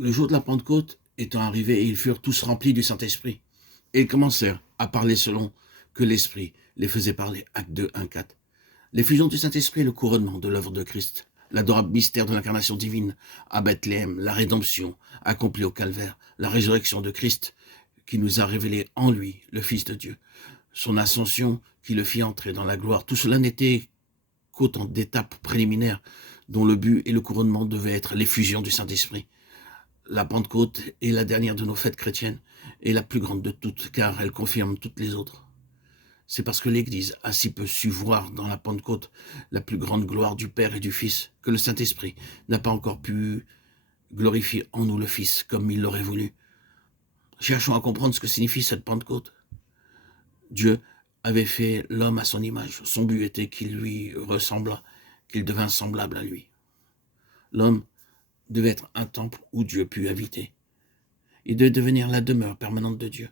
Le jour de la Pentecôte étant arrivé, ils furent tous remplis du Saint-Esprit. Et ils commencèrent à parler selon que l'Esprit les faisait parler. Acte 2, 1, 4. L'effusion du Saint-Esprit est le couronnement de l'œuvre de Christ. L'adorable mystère de l'incarnation divine à Bethléem, la rédemption accomplie au calvaire, la résurrection de Christ qui nous a révélé en lui le Fils de Dieu, son ascension qui le fit entrer dans la gloire. Tout cela n'était qu'autant d'étapes préliminaires dont le but et le couronnement devaient être l'effusion du Saint-Esprit. La Pentecôte est la dernière de nos fêtes chrétiennes et la plus grande de toutes, car elle confirme toutes les autres. C'est parce que l'Église a si peu su voir dans la Pentecôte la plus grande gloire du Père et du Fils que le Saint-Esprit n'a pas encore pu glorifier en nous le Fils comme il l'aurait voulu. Cherchons à comprendre ce que signifie cette Pentecôte. Dieu avait fait l'homme à son image. Son but était qu'il lui ressemblât, qu'il devînt semblable à lui. L'homme devait être un temple où Dieu put habiter. Il devait devenir la demeure permanente de Dieu.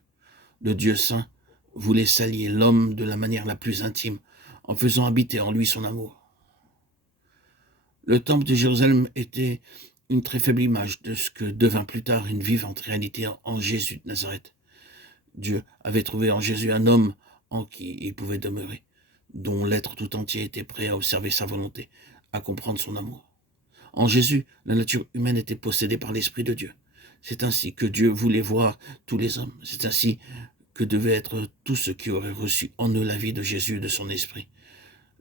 Le Dieu saint voulait s'allier l'homme de la manière la plus intime, en faisant habiter en lui son amour. Le temple de Jérusalem était une très faible image de ce que devint plus tard une vivante réalité en Jésus de Nazareth. Dieu avait trouvé en Jésus un homme en qui il pouvait demeurer, dont l'être tout entier était prêt à observer sa volonté, à comprendre son amour. En Jésus, la nature humaine était possédée par l'Esprit de Dieu. C'est ainsi que Dieu voulait voir tous les hommes. C'est ainsi que devaient être tous ceux qui auraient reçu en eux la vie de Jésus et de son Esprit.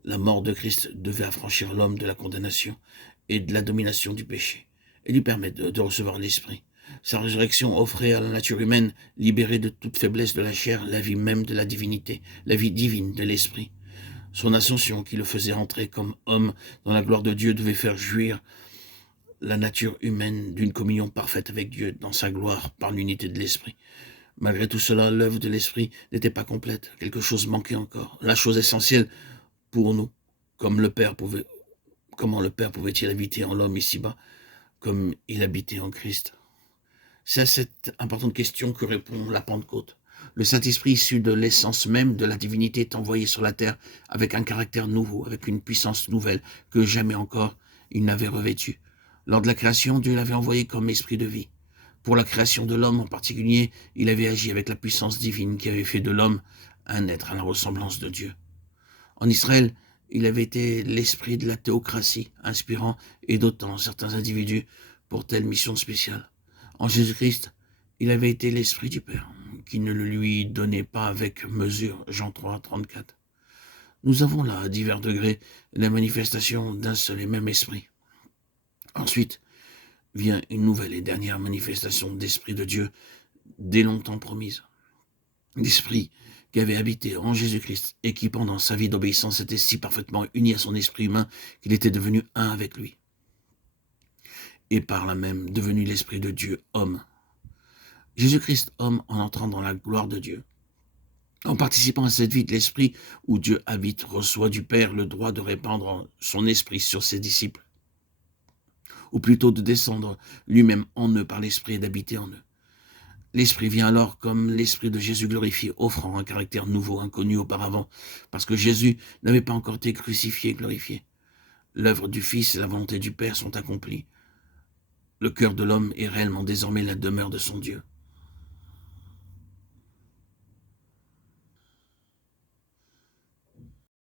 La mort de Christ devait affranchir l'homme de la condamnation et de la domination du péché, et lui permettre de recevoir l'Esprit. Sa résurrection offrait à la nature humaine, libérée de toute faiblesse de la chair, la vie même de la divinité, la vie divine de l'Esprit. Son ascension, qui le faisait entrer comme homme dans la gloire de Dieu, devait faire jouir la nature humaine d'une communion parfaite avec Dieu dans sa gloire par l'unité de l'Esprit. Malgré tout cela, l'œuvre de l'Esprit n'était pas complète. Quelque chose manquait encore. La chose essentielle pour nous, comment le Père pouvait-il habiter en l'homme ici-bas, comme il habitait en Christ? C'est à cette importante question que répond la Pentecôte. Le Saint-Esprit issu de l'essence même de la divinité est envoyé sur la terre avec un caractère nouveau, avec une puissance nouvelle que jamais encore il n'avait revêtue. Lors de la création, Dieu l'avait envoyé comme esprit de vie. Pour la création de l'homme en particulier, il avait agi avec la puissance divine qui avait fait de l'homme un être à la ressemblance de Dieu. En Israël, il avait été l'esprit de la théocratie, inspirant et dotant certains individus pour telle mission spéciale. En Jésus-Christ, il avait été l'esprit du Père, qui ne le lui donnait pas avec mesure, Jean 3, 34. Nous avons là, à divers degrés, la manifestation d'un seul et même esprit. Ensuite vient une nouvelle et dernière manifestation d'esprit de Dieu, dès longtemps promise. L'esprit qui avait habité en Jésus-Christ et qui, pendant sa vie d'obéissance, était si parfaitement uni à son esprit humain qu'il était devenu un avec lui. Et par là même devenu l'esprit de Dieu, homme. Jésus-Christ, homme, en entrant dans la gloire de Dieu. En participant à cette vie de l'esprit où Dieu habite, reçoit du Père le droit de répandre son esprit sur ses disciples. Ou plutôt de descendre lui-même en eux par l'esprit et d'habiter en eux. L'Esprit vient alors comme l'Esprit de Jésus glorifié, offrant un caractère nouveau, inconnu auparavant, parce que Jésus n'avait pas encore été crucifié et glorifié. L'œuvre du Fils et la volonté du Père sont accomplies. Le cœur de l'homme est réellement désormais la demeure de son Dieu.